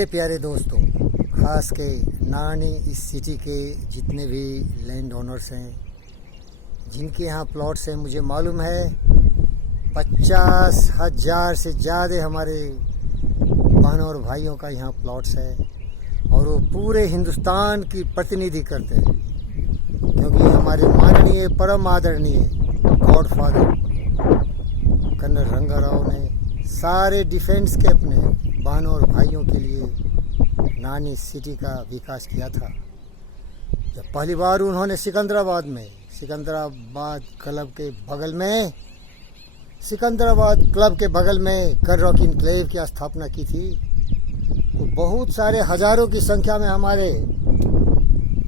मेरे प्यारे दोस्तों, ख़ास के नानी इस सिटी के जितने भी लैंड ओनर्स हैं, जिनके यहाँ प्लॉट्स हैं, मुझे मालूम है 50,000 से ज़्यादा हमारे बहनों और भाइयों का यहाँ प्लॉट्स है और वो पूरे हिंदुस्तान की प्रतिनिधि करते हैं, क्योंकि हमारे माननीय परम आदरणीय गॉडफादर कर्नल रंगा राव ने सारे डिफेंस के अपने बहनों और भाइयों के लिए नानी सिटी का विकास किया था। जब पहली बार उन्होंने सिकंदराबाद क्लब के बगल में गन रॉक इनक्लेव की स्थापना की थी, तो बहुत सारे हजारों की संख्या में हमारे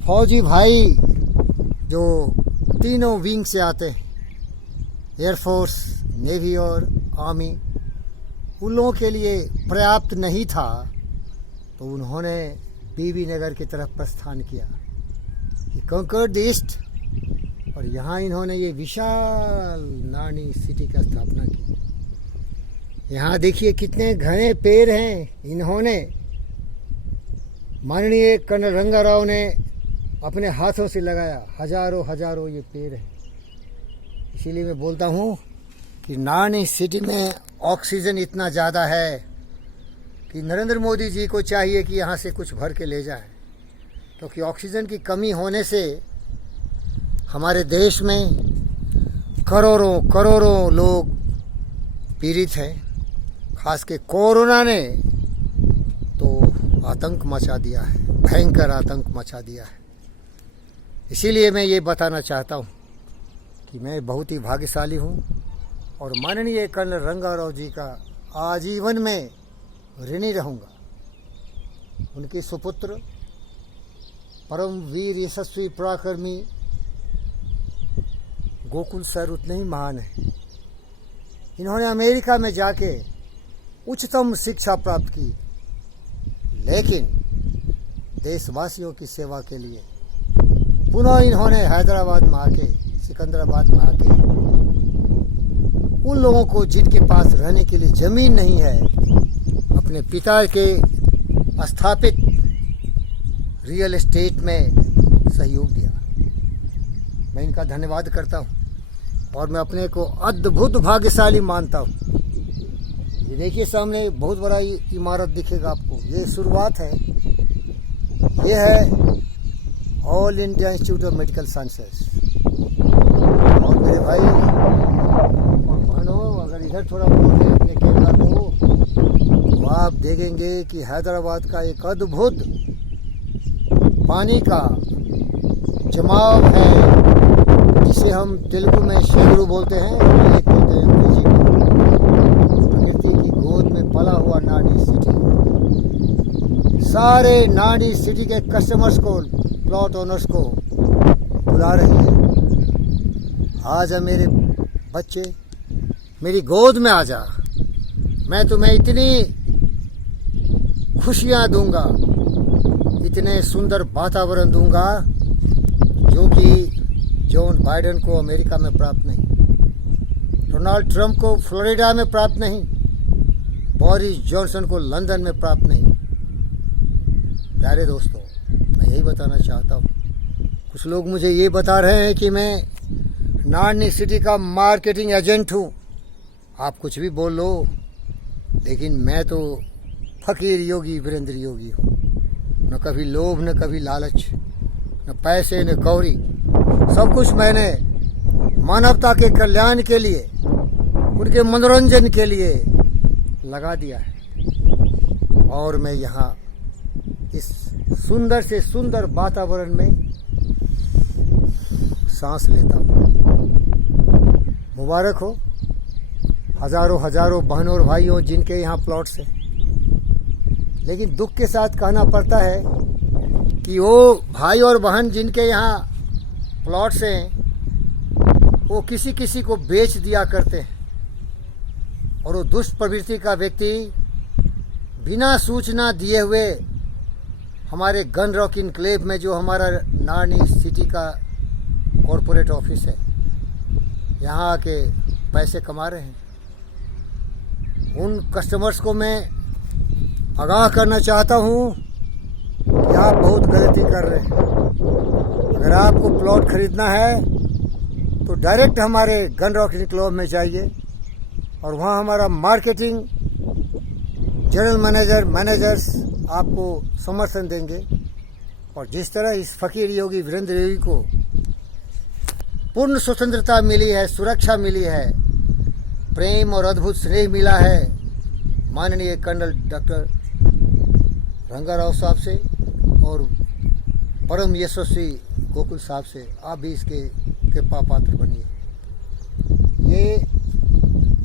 फौजी भाई जो तीनों विंग से आते हैं, एयरफोर्स, नेवी और आर्मी, उन लोगों के लिए पर्याप्त नहीं था, तो उन्होंने बीबी नगर की तरफ प्रस्थान किया, कंकर्ड ईस्ट, और यहाँ इन्होंने ये विशाल नानी सिटी का स्थापना की। यहाँ देखिए कितने घने पेड़ हैं, इन्होंने माननीय कर्नल रंगा राव ने अपने हाथों से लगाया। हजारों ये पेड़ हैं। इसीलिए मैं बोलता हूँ कि नानी सिटी में ऑक्सीजन इतना ज़्यादा है कि नरेंद्र मोदी जी को चाहिए कि यहाँ से कुछ भर के ले जाएं, क्योंकि ऑक्सीजन की कमी होने से हमारे देश में करोड़ों लोग पीड़ित हैं। खास के कोरोना ने तो आतंक मचा दिया है, भयंकर आतंक मचा दिया है। इसीलिए मैं ये बताना चाहता हूँ कि मैं बहुत ही भाग्यशाली हूँ और माननीय कर्नल रंगा राव जी का आजीवन में ऋणी रहूँगा। उनके सुपुत्र परम वीर यशस्वी पराक्रमी गोकुल सर उतने ही महान हैं। इन्होंने अमेरिका में जाके उच्चतम शिक्षा प्राप्त की, लेकिन देशवासियों की सेवा के लिए पुनः इन्होंने हैदराबाद में आके, सिकंदराबाद में आके, उन लोगों को जिनके पास रहने के लिए ज़मीन नहीं है, अपने पिता के स्थापित रियल एस्टेट में सहयोग दिया। मैं इनका धन्यवाद करता हूँ और मैं अपने को अद्भुत भाग्यशाली मानता हूँ। ये देखिए सामने बहुत बड़ा इमारत दिखेगा आपको, ये शुरुआत है। ये है all India institute of medical sciences. और मेरे भाई और बहनों, अगर इधर थोड़ा बोलते हैं अपने कैमरा को, तो आप देखेंगे कि हैदराबाद का एक अद्भुत पानी का जमाव है, जिसे हम तेलुगु में शेगरू बोलते हैं, लेक बोलते हैं अंग्रेजी में। प्रकृति की गोद में पला हुआ नानी सिटी सारे नानी सिटी के कस्टमर्स को, प्लॉट ओनर्स को बुला रही है। आजा मेरे बच्चे, मेरी गोद में आ जा, मैं तुम्हें इतनी खुशियाँ दूंगा, इतने सुंदर वातावरण दूंगा जो कि जॉन बाइडेन को अमेरिका में प्राप्त नहीं, डोनाल्ड ट्रंप को फ्लोरिडा में प्राप्त नहीं, बोरिस जॉनसन को लंदन में प्राप्त नहीं। प्यारे दोस्तों, मैं यही बताना चाहता हूँ। कुछ लोग मुझे ये बता रहे हैं कि मैं नानी सिटी का मार्केटिंग एजेंट हूँ। आप कुछ भी बोल लो, लेकिन मैं तो फकीर योगी वीरेंद्र योगी हूँ। न कभी लोभ, न कभी लालच, न पैसे, न कौड़ी, सब कुछ मैंने मानवता के कल्याण के लिए, उनके मनोरंजन के लिए लगा दिया है। और मैं यहाँ इस सुंदर से सुंदर वातावरण में सांस लेता हूँ। मुबारक हो हजारों बहनों और भाइयों जिनके यहाँ प्लॉट्स हैं। लेकिन दुख के साथ कहना पड़ता है कि वो भाई और बहन जिनके यहाँ प्लॉट्स हैं, वो किसी को बेच दिया करते हैं, और वो दुष्ट प्रवृत्ति का व्यक्ति बिना सूचना दिए हुए हमारे गन रॉक इनक्लेव में, जो हमारा नानी सिटी का कॉरपोरेट ऑफिस है, यहाँ आके पैसे कमा रहे हैं। उन कस्टमर्स को मैं आगाह करना चाहता हूँ कि आप बहुत गलती कर रहे हैं। अगर आपको प्लॉट खरीदना है तो डायरेक्ट हमारे गन रॉकेटिंग क्लब में जाइए और वहाँ हमारा मार्केटिंग जनरल मैनेजर्स आपको समर्थन देंगे। और जिस तरह इस फकीर योगी वीरेंद्र योगी को पूर्ण स्वतंत्रता मिली है, सुरक्षा मिली है, प्रेम और अद्भुत स्नेह मिला है माननीय कर्नल डॉक्टर रंगाराव साहब से और परम यशस्वी गोकुल साहब से, आप भी इसके कृपा पात्र बनिए। ये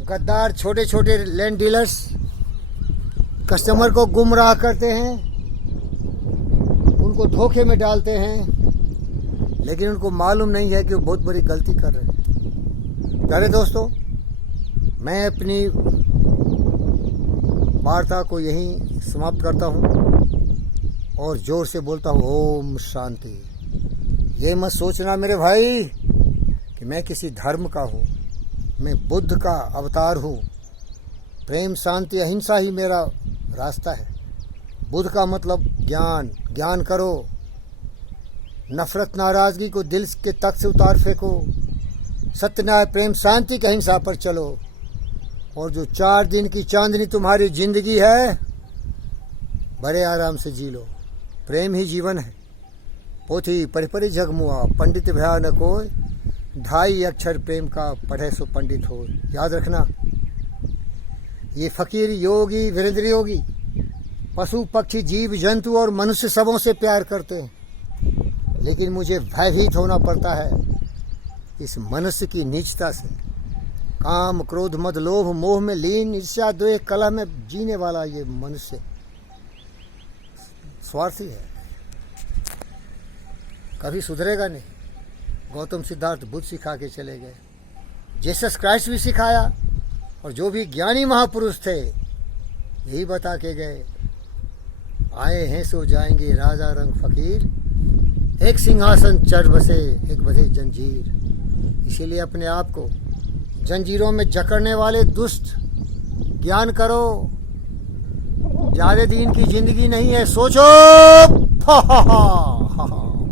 गद्दार छोटे छोटे लैंड डीलर्स कस्टमर को गुमराह करते हैं, उनको धोखे में डालते हैं, लेकिन उनको मालूम नहीं है कि वो बहुत बड़ी गलती कर रहे हैं। प्यारे दोस्तों, मैं अपनी वार्ता को यहीं समाप्त करता हूँ और जोर से बोलता हूँ ओम शांति। ये मत सोचना मेरे भाई कि मैं किसी धर्म का हूँ, मैं बुद्ध का अवतार हूँ। प्रेम शांति अहिंसा ही मेरा रास्ता है। बुद्ध का मतलब ज्ञान, ज्ञान करो, नफरत नाराजगी को दिल के तख्त से उतार फेंको, सत्य न्याय प्रेम शांति की अहिंसा पर चलो और जो 4 दिन की चांदनी तुम्हारी जिंदगी है बड़े आराम से जी लो। प्रेम ही जीवन है। पोथी परिपरि जगमुआ पंडित भया न कोय, 2.5 अक्षर प्रेम का पढ़े सो पंडित हो। याद रखना, ये फकीर योगी वीरेंद्र योगी पशु पक्षी जीव जंतु और मनुष्य सबों से प्यार करते हैं, लेकिन मुझे भयभीत होना पड़ता है इस मनुष्य की नीचता से। काम क्रोध मद लोभ मोह में लीन, ईर्ष्या द्वेष कलह में जीने वाला ये मनुष्य स्वार्थी है, कभी सुधरेगा नहीं। गौतम सिद्धार्थ बुद्ध सिखा के चले गए, जीसस क्राइस्ट भी सिखाया, और जो भी ज्ञानी महापुरुष थे यही बता के गए, आए हैं सो जाएंगे राजा रंग फकीर, एक सिंहासन चढ़ बसे एक बसे जंजीर। इसीलिए अपने आप को जंजीरों में जकड़ने वाले दुष्ट ज्ञान करो। ज्यादा दिन की जिंदगी नहीं है, सोचो।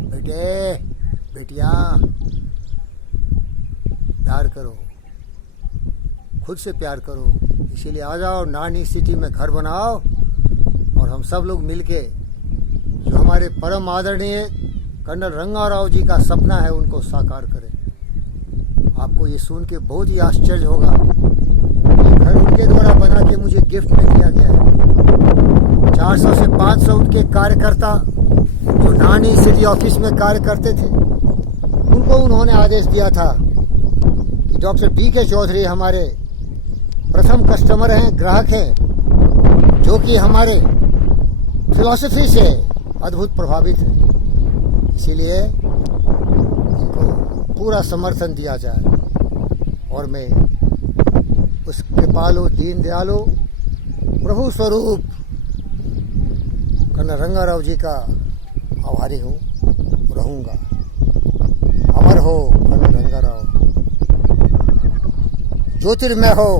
बेटे बेटिया, प्यार करो, खुद से प्यार करो। इसीलिए आ जाओ, नानी सिटी में घर बनाओ और हम सब लोग मिलके जो हमारे परम आदरणीय कर्नल रंगाराव जी का सपना है उनको साकार करें। आपको ये सुन के बहुत ही आश्चर्य होगा, ये घर उनके द्वारा बना के मुझे गिफ्ट में दिया गया है। 400 से 500 उनके कार्यकर्ता जो नानी सिटी ऑफिस में कार्य करते थे, उनको उन्होंने आदेश दिया था कि डॉक्टर BK चौधरी हमारे प्रथम कस्टमर हैं, ग्राहक हैं, जो कि हमारे फिलॉसफी से अद्भुत प्रभावित है। इसीलिए इनको पूरा समर्थन दिया जाए और मैं उस कृपालु दीन दयालु प्रभु स्वरूप कर्नल रंगाराव जी का आभारी हूँ, रहूँगा। अमर हो कर्नल रंगाराव, ज्योतिर्मय हो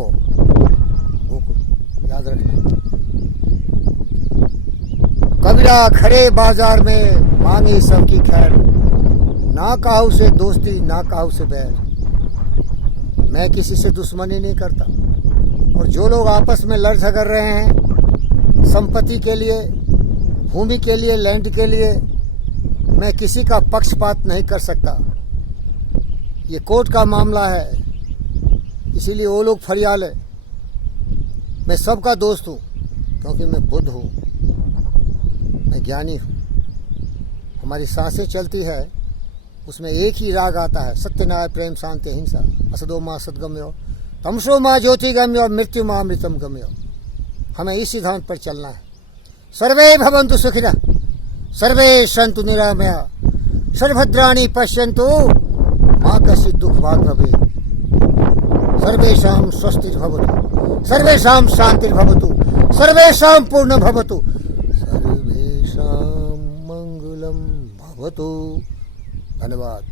गोकुल। याद रखना, कबीरा खड़े बाजार में मांगे सबकी खैर, ना काहू से दोस्ती ना काहू से बैर। मैं किसी से दुश्मनी नहीं करता, और जो लोग आपस में लड़ झगड़ रहे हैं संपत्ति के लिए, भूमि के लिए, लैंड के लिए, मैं किसी का पक्षपात नहीं कर सकता। ये कोर्ट का मामला है, इसीलिए वो लोग फरियाल है। मैं सबका दोस्त हूँ क्योंकि मैं बुद्ध हूँ, मैं ज्ञानी हूँ। हमारी सांसें चलती है उसमें एक ही राग आता है, सत्य न्याय प्रेम शांति अहिंसा। असदो माँ सदगम्यो, तमसो माँ ज्योतिगम्यो, मृत्यु माँ अमृतम गम्यो। हमें इस सिद्धांत पर चलना है। सर्वे भवन्तु सुखिनः, सर्वे सन्तु निरामया, सर्वभद्राणि पश्यन्तु मा कश्चित् दुःख भाग् भवेत्। सर्वेषां स्वस्तिर्भवतु, सर्वेषां शान्तिर्भवतु, सर्वेषां पूर्ण भवतु, सर्वेषां मंगलम भवतु। धन्यवाद।